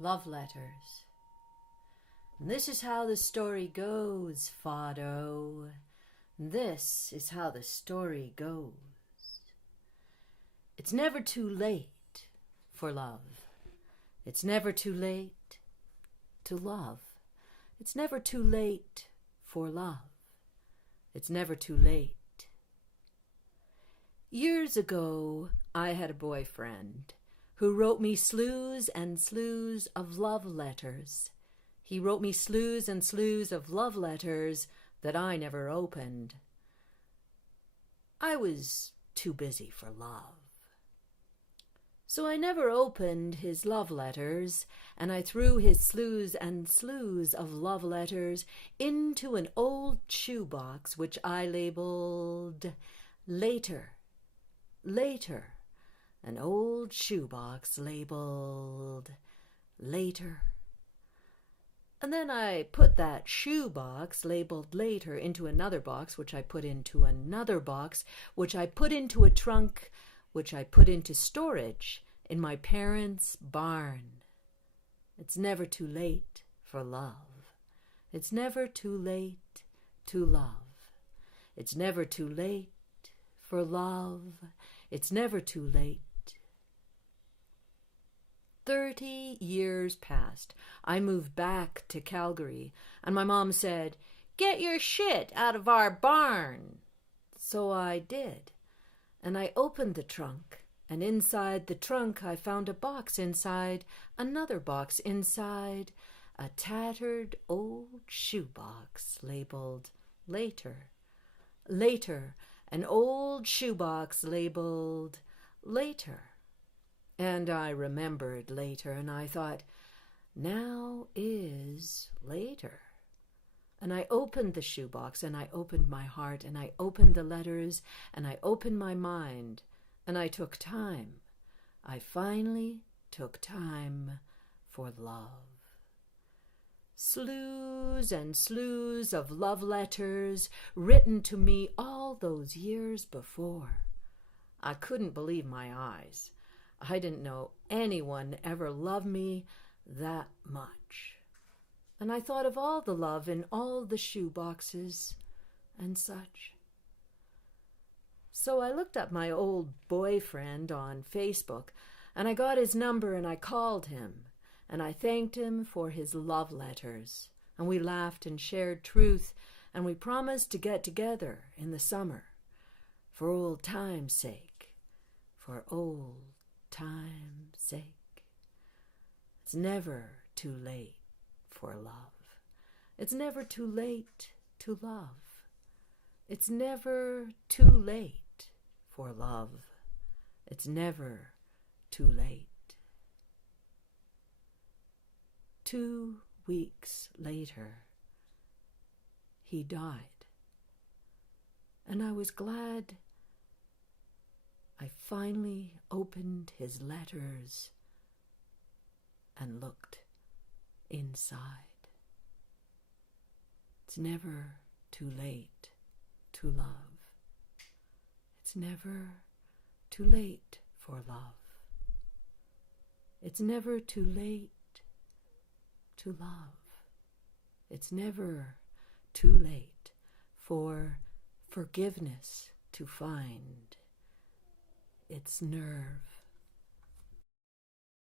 Love letters. And this is how the story goes, Fado. This is how the story goes. It's never too late for love. It's never too late to love. It's never too late for love. It's never too late. Years ago, I had a boyfriend who wrote me slews and slews of love letters. He wrote me slews and slews of love letters that I never opened. I was too busy for love. So I never opened his love letters, and I threw his slews and slews of love letters into an old shoebox which I labeled Later. Later. An old shoebox labeled Later. And then I put that shoebox labeled Later into another box, which I put into another box, which I put into a trunk, which I put into storage in my parents' barn. It's never too late for love. It's never too late to love. It's never too late for love. It's never too late. 30 years passed. I moved back to Calgary, and my mom said, "Get your shit out of our barn." So I did, and I opened the trunk, and inside the trunk I found a box inside, another box inside, a tattered old shoebox labeled Later. Later, an old shoebox labeled Later. And I remembered Later, and I thought, now is later. And I opened the shoebox, and I opened my heart, and I opened the letters, and I opened my mind, and I took time. I finally took time for love. Slews and slews of love letters written to me all those years before. I couldn't believe my eyes. I didn't know anyone ever loved me that much. And I thought of all the love in all the shoe boxes and such. So I looked up my old boyfriend on Facebook, and I got his number, and I called him, and I thanked him for his love letters, and we laughed and shared truth, and we promised to get together in the summer for old time's sake, for old time's sake. It's never too late for love. It's never too late to love. It's never too late for love. It's never too late. 2 weeks later, he died, and I was glad I finally opened his letters and looked inside. It's never too late to love. It's never too late for love. It's never too late to love. It's never too late for forgiveness to find its nerve